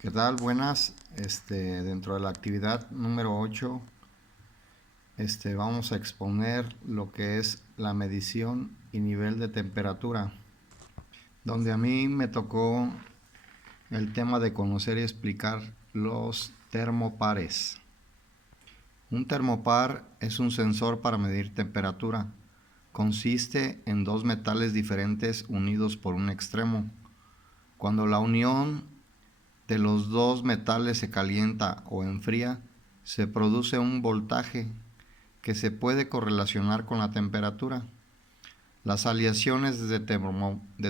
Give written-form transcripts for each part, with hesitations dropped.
¿Qué tal? Buenas. Dentro de la actividad número 8, vamos a exponer lo que es la medición y nivel de temperatura, donde a mí me tocó el tema de conocer y explicar los termopares. Un termopar es un sensor para medir temperatura. Consiste en dos metales diferentes unidos por un extremo. Cuando la unión de los dos metales se calienta o enfría, se produce un voltaje que se puede correlacionar con la temperatura. Las aleaciones de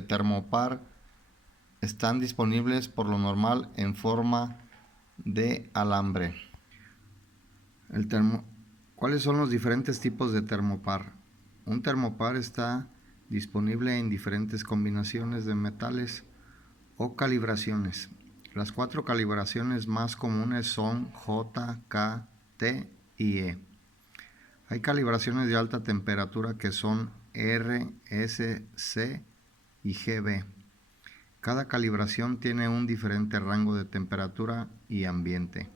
termopar están disponibles por lo normal en forma de alambre. ¿Cuáles son los diferentes tipos de termopar? Un termopar está disponible en diferentes combinaciones de metales o calibraciones. Las cuatro calibraciones más comunes son J, K, T y E. Hay calibraciones de alta temperatura que son R, S, C y GB. Cada calibración tiene un diferente rango de temperatura y ambiente.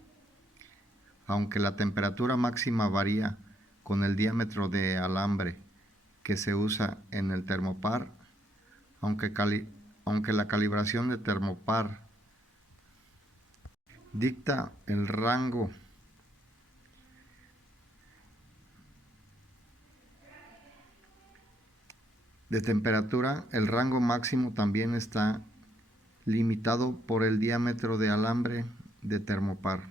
Aunque la temperatura máxima varía con el diámetro de alambre que se usa en el termopar, aunque la calibración de termopar dicta el rango de temperatura, el rango máximo también está limitado por el diámetro de alambre de termopar.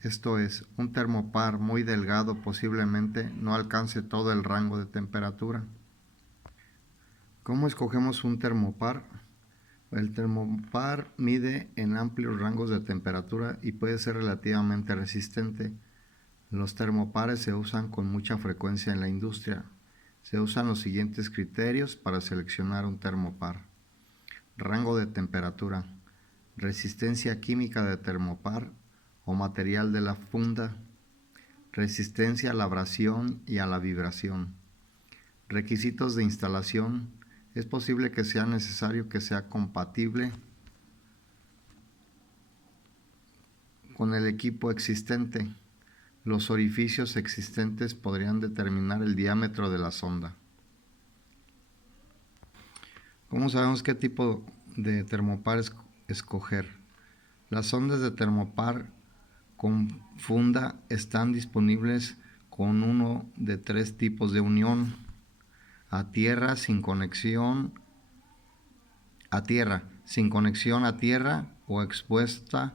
Esto es, un termopar muy delgado posiblemente no alcance todo el rango de temperatura. ¿Cómo escogemos un termopar? El termopar mide en amplios rangos de temperatura y puede ser relativamente resistente. Los termopares se usan con mucha frecuencia en la industria. Se usan los siguientes criterios para seleccionar un termopar: rango de temperatura, resistencia química de termopar o material de la funda, resistencia a la abrasión y a la vibración. Requisitos de instalación: es posible que sea necesario que sea compatible con el equipo existente. Los orificios existentes podrían determinar el diámetro de la sonda. ¿Cómo sabemos qué tipo de termopar escoger? Las sondas de termopar con funda están disponibles con uno de tres tipos de unión: a tierra, sin conexión a tierra o expuesta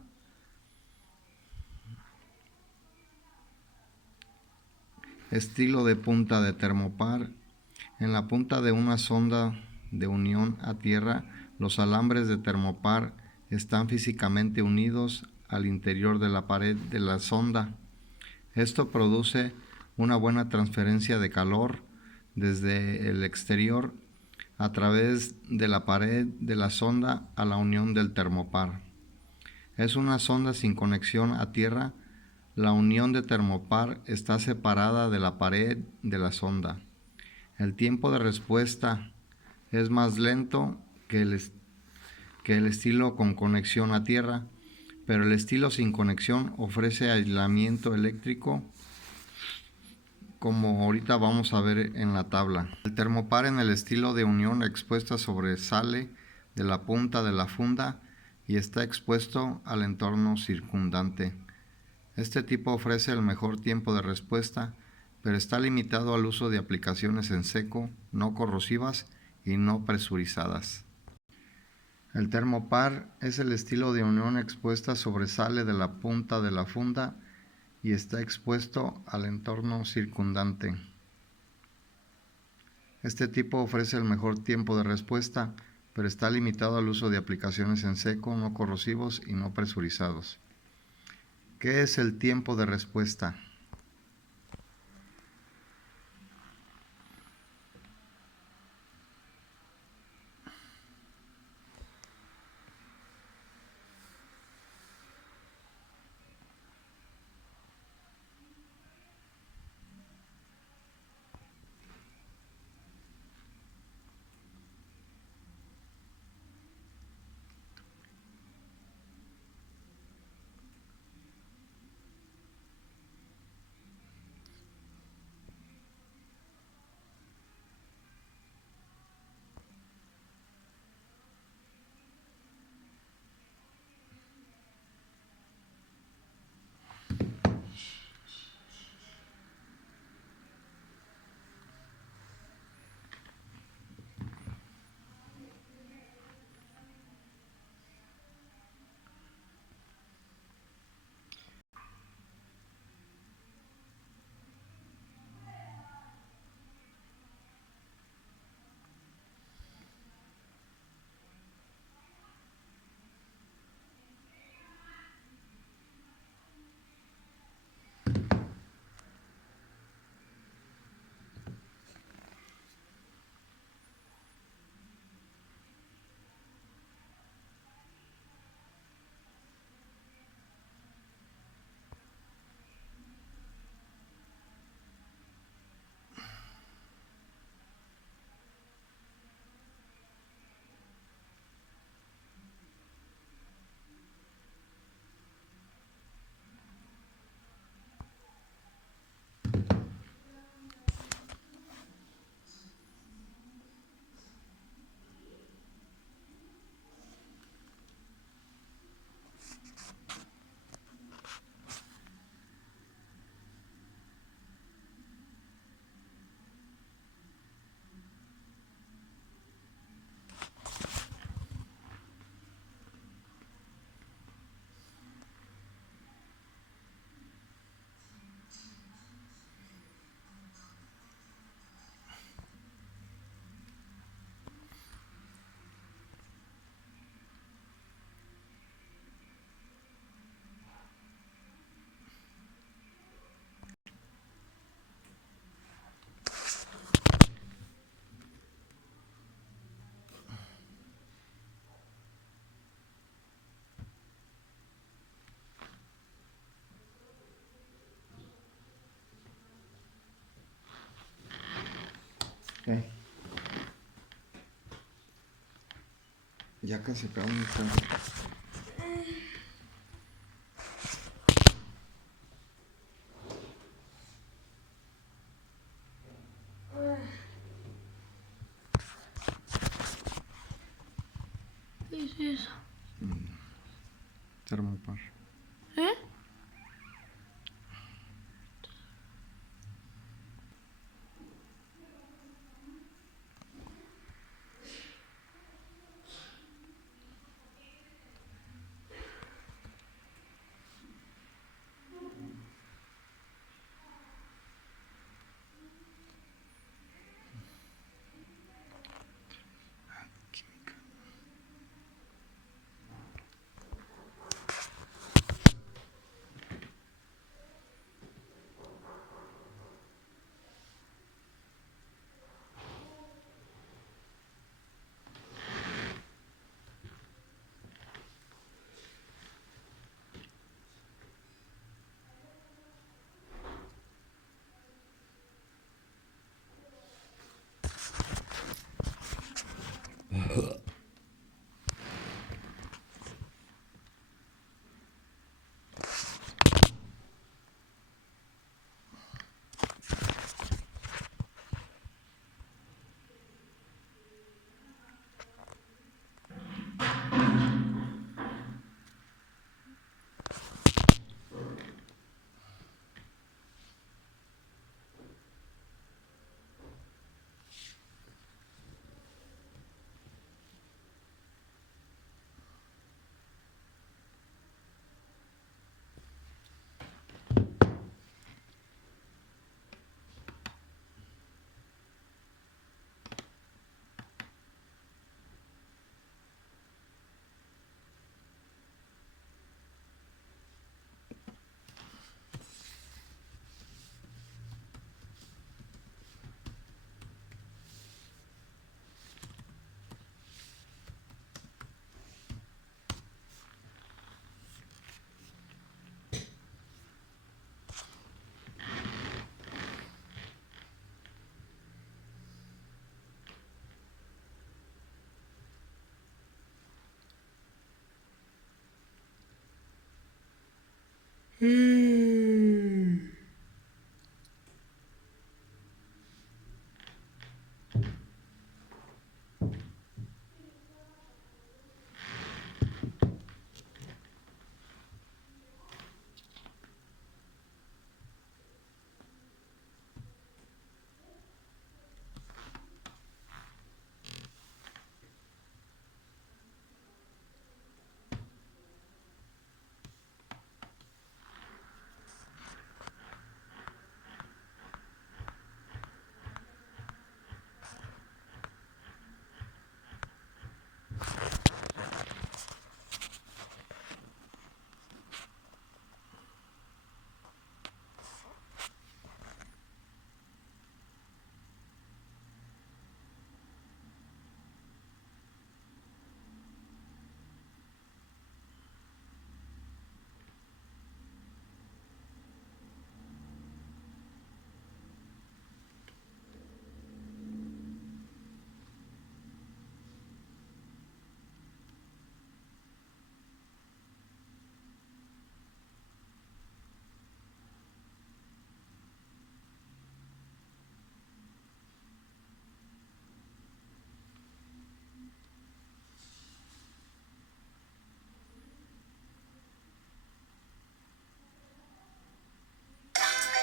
estilo de punta de termopar. En la punta de una sonda de unión a tierra, los alambres de termopar están físicamente unidos al interior de la pared de la sonda. Esto produce una buena transferencia de calor desde el exterior a través de la pared de la sonda a la unión del termopar. Es una sonda sin conexión a tierra. La unión de termopar está separada de la pared de la sonda. El tiempo de respuesta es más lento que el estilo con conexión a tierra, pero el estilo sin conexión ofrece aislamiento eléctrico, como ahorita vamos a ver en la tabla. El termopar en el estilo de unión expuesta sobresale de la punta de la funda y está expuesto al entorno circundante. Este tipo ofrece el mejor tiempo de respuesta, pero está limitado al uso de aplicaciones en seco, no corrosivas y no presurizadas. El termopar es el estilo de unión expuesta sobresale de la punta de la funda y está expuesto al entorno circundante. Este tipo ofrece el mejor tiempo de respuesta, pero está limitado al uso de aplicaciones en seco, no corrosivos y no presurizados. ¿Qué es el tiempo de respuesta? Ya casi acabamos mi casa. ¿Qué es eso? Termopar. ¿Eh? Química.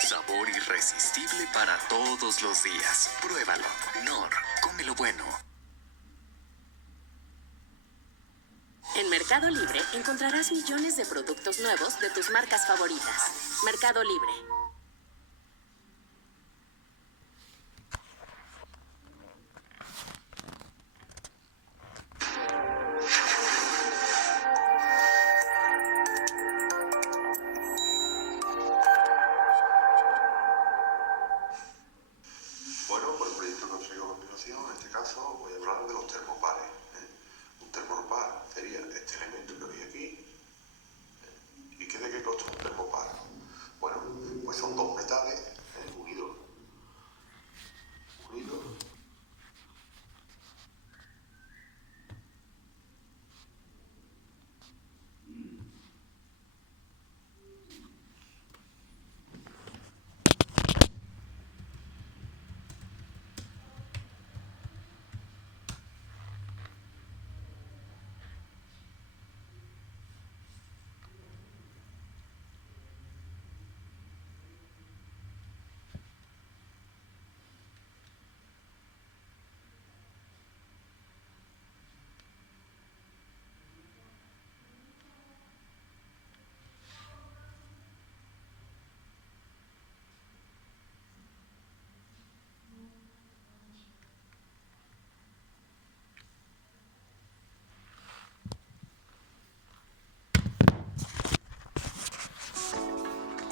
Sabor irresistible para todos los días. Pruébalo. Nor, come lo bueno. En Mercado Libre encontrarás millones de productos nuevos de tus marcas favoritas. Mercado Libre. Bueno, por el proyecto que os traigo a continuación, en este caso voy a hablar de los termopares. Un termopar sería este elemento que veis aquí. ¿Y qué de qué consta un termopar? Bueno, pues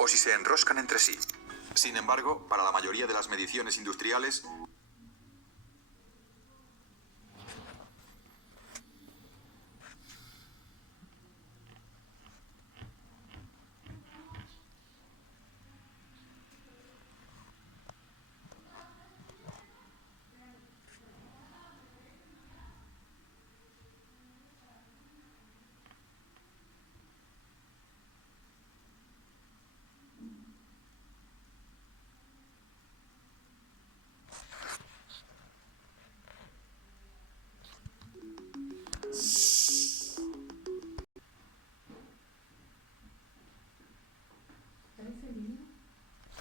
O si se enroscan entre sí. Sin embargo, para la mayoría de las mediciones industriales,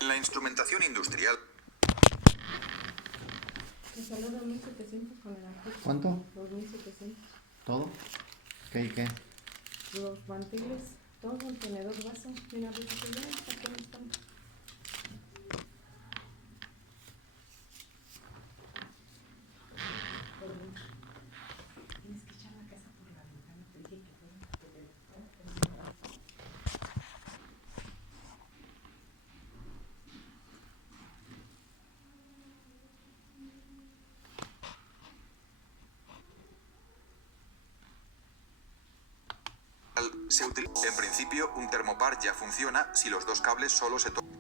en la instrumentación industrial, Me salió 2.700 con el artículo. ¿Cuánto? 2.700. ¿Todo? ¿Qué y qué? Los manteles, todo el tenedor vaso. Mira, pues ya está con esto. Tienes que echar la casa por la ventana, te dije que fuera. se utiliza. En principio, un termopar ya funciona si los dos cables solo se tocan.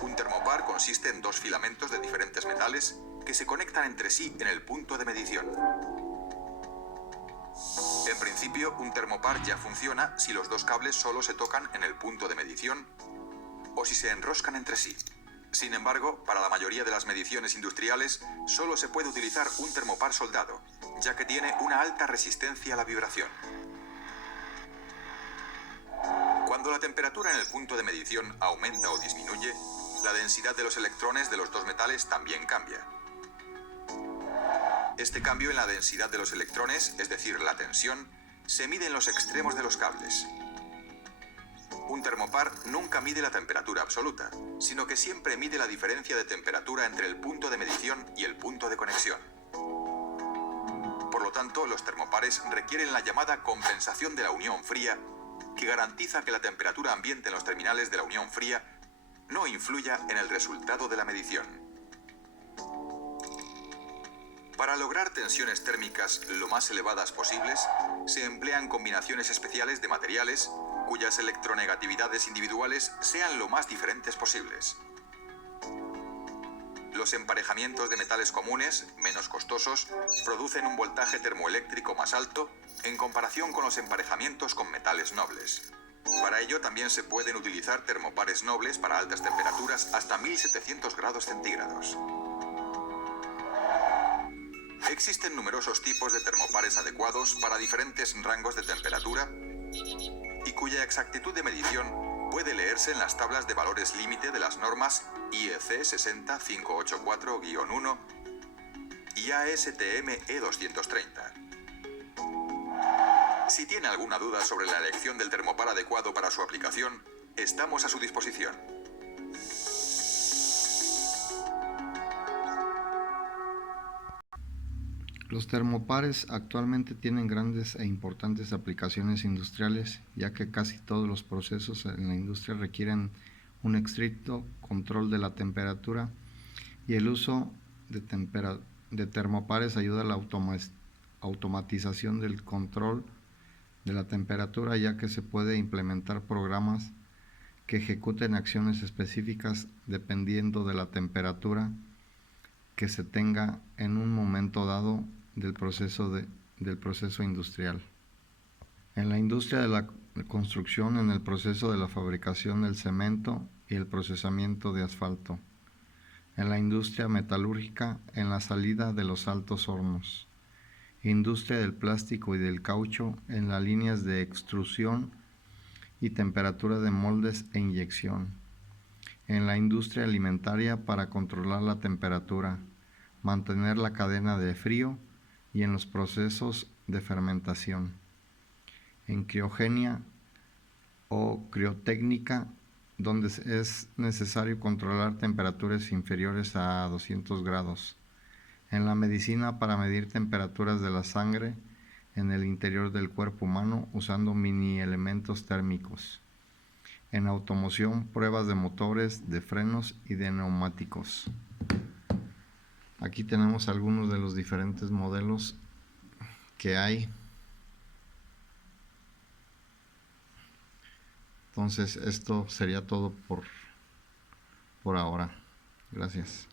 Un termopar consiste en dos filamentos de diferentes metales que se conectan entre sí en el punto de medición. En principio, un termopar ya funciona si los dos cables solo se tocan en el punto de medición o si se enroscan entre sí. Sin embargo, para la mayoría de las mediciones industriales, solo se puede utilizar un termopar soldado, ya que tiene una alta resistencia a la vibración. Cuando la temperatura en el punto de medición aumenta o disminuye, la densidad de los electrones de los dos metales también cambia. Este cambio en la densidad de los electrones, es decir, la tensión, se mide en los extremos de los cables. Un termopar nunca mide la temperatura absoluta, sino que siempre mide la diferencia de temperatura entre el punto de medición y el punto de conexión. Por lo tanto, los termopares requieren la llamada compensación de la unión fría, que garantiza que la temperatura ambiente en los terminales de la unión fría no influya en el resultado de la medición. Para lograr tensiones térmicas lo más elevadas posibles, se emplean combinaciones especiales de materiales cuyas electronegatividades individuales sean lo más diferentes posibles. Los emparejamientos de metales comunes, menos costosos, producen un voltaje termoeléctrico más alto en comparación con los emparejamientos con metales nobles. Para ello también se pueden utilizar termopares nobles para altas temperaturas hasta 1700 grados centígrados. Existen numerosos tipos de termopares adecuados para diferentes rangos de temperatura y cuya exactitud de medición puede leerse en las tablas de valores límite de las normas IEC 60584-1 y ASTM E230. Si tiene alguna duda sobre la elección del termopar adecuado para su aplicación, estamos a su disposición. Los termopares actualmente tienen grandes e importantes aplicaciones industriales, ya que casi todos los procesos en la industria requieren un estricto control de la temperatura y el uso de termopares ayuda a la automatización del control de la temperatura, ya que se puede implementar programas que ejecuten acciones específicas dependiendo de la temperatura que se tenga en un momento dado del proceso industrial. En la industria de la construcción en el proceso de la fabricación del cemento y el procesamiento de asfalto, en la industria metalúrgica, en la salida de los altos hornos, industria del plástico y del caucho, en las líneas de extrusión y temperatura de moldes e inyección, en la industria alimentaria para controlar la temperatura, mantener la cadena de frío y en los procesos de fermentación, en criogenia o criotécnica, donde es necesario controlar temperaturas inferiores a 200 grados, en la medicina para medir temperaturas de la sangre en el interior del cuerpo humano usando mini elementos térmicos, en automoción, pruebas de motores, de frenos y de neumáticos. Aquí tenemos algunos de los diferentes modelos que hay. Entonces esto sería todo por ahora. Gracias.